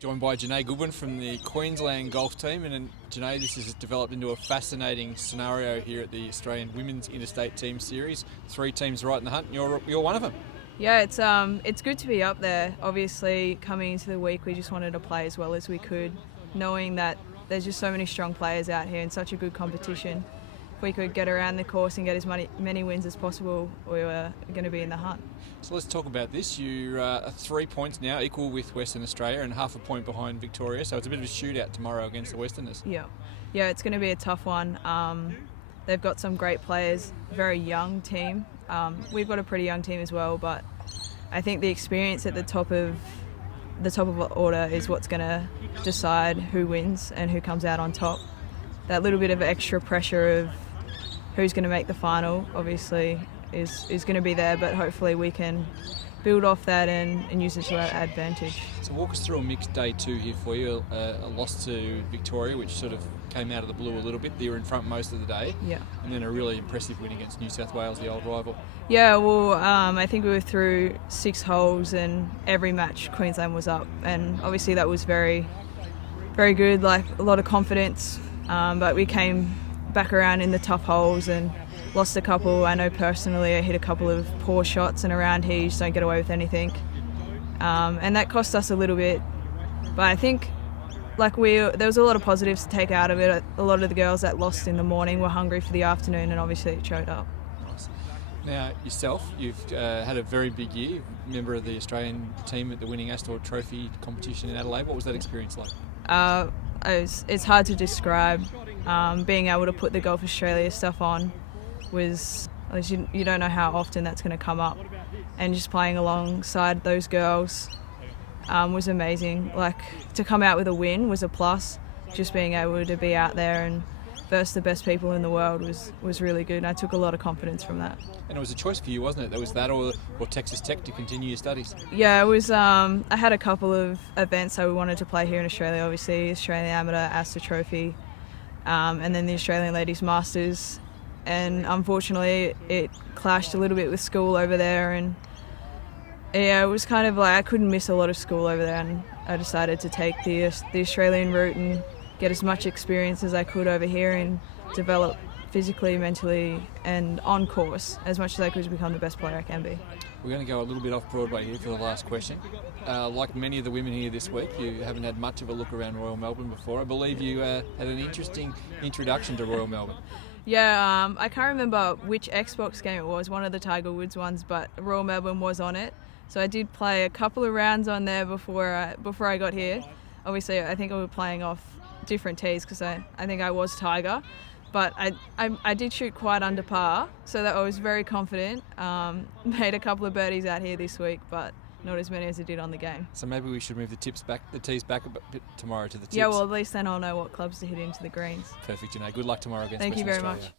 Joined by Gennai Goodwin from the Queensland golf team, and Gennai, this has developed into a fascinating scenario here at the Australian Women's Interstate Teams Series. 3 teams right in the hunt, and you're one of them. Yeah, it's good to be up there. Obviously, coming into the week, we just wanted to play as well as we could, knowing that there's just so many strong players out here and such a good competition. If we could get around the course and get as many wins as possible, we were going to be in the hunt. So let's talk about this. You are 3 points now, equal with Western Australia, and half a point behind Victoria. So it's a bit of a shootout tomorrow against the Westerners. Yeah, it's going to be a tough one. They've got some great players, very young team. We've got a pretty young team as well, but I think the experience at the top of the order is what's going to decide who wins and who comes out on top. That little bit of extra pressure of who's going to make the final, obviously, is going to be there, but hopefully we can build off that and use it to our advantage. So walk us through a mixed day 2 here for you. A loss to Victoria, which sort of came out of the blue a little bit. You were in front most of the day. Yeah. And then a really impressive win against New South Wales, the old rival. Yeah, well, I think we were through 6 holes and every match Queensland was up. And obviously that was very, very good, like a lot of confidence. But we came back around in the tough holes and lost a couple. I know personally I hit a couple of poor shots, and around here you just don't get away with anything. And that cost us a little bit. But I think there was a lot of positives to take out of it. A lot of the girls that lost in the morning were hungry for the afternoon, and obviously it showed up. Nice. Now, yourself, you've had a very big year, member of the Australian team at the winning Astor Trophy competition in Adelaide. What was that experience like? It's hard to describe. Being able to put the Golf Australia stuff on was, you don't know how often that's going to come up, and just playing alongside those girls was amazing. Like, to come out with a win was a plus. Just being able to be out there and versus the best people in the world was really good, and I took a lot of confidence from that. And it was a choice for you, wasn't it? There was that or Texas Tech to continue your studies. Yeah, it was. I had a couple of events that we wanted to play here in Australia, obviously Australian Amateur, Astor Trophy, and then the Australian Ladies Masters. And unfortunately it clashed a little bit with school over there, and yeah, it was kind of like I couldn't miss a lot of school over there, and I decided to take the Australian route and get as much experience as I could over here and develop physically, mentally and on course as much as I could to become the best player I can be. We're going to go a little bit off Broadway here for the last question. Like many of the women here this week, you haven't had much of a look around Royal Melbourne before. I believe you had an interesting introduction to Royal Melbourne. Yeah, I can't remember which Xbox game it was, one of the Tiger Woods ones, but Royal Melbourne was on it. So I did play a couple of rounds on there before I got here. Obviously, I think I was playing off different tees because I think I was Tiger. But I did shoot quite under par, so that I was very confident. Made a couple of birdies out here this week, but not as many as I did on the game. So maybe we should move the tees back a bit tomorrow to the tips. Yeah, well, at least then I'll know what clubs to hit into the greens. Perfect, Gennai. Good luck tomorrow against Thank Western you very Australia. much.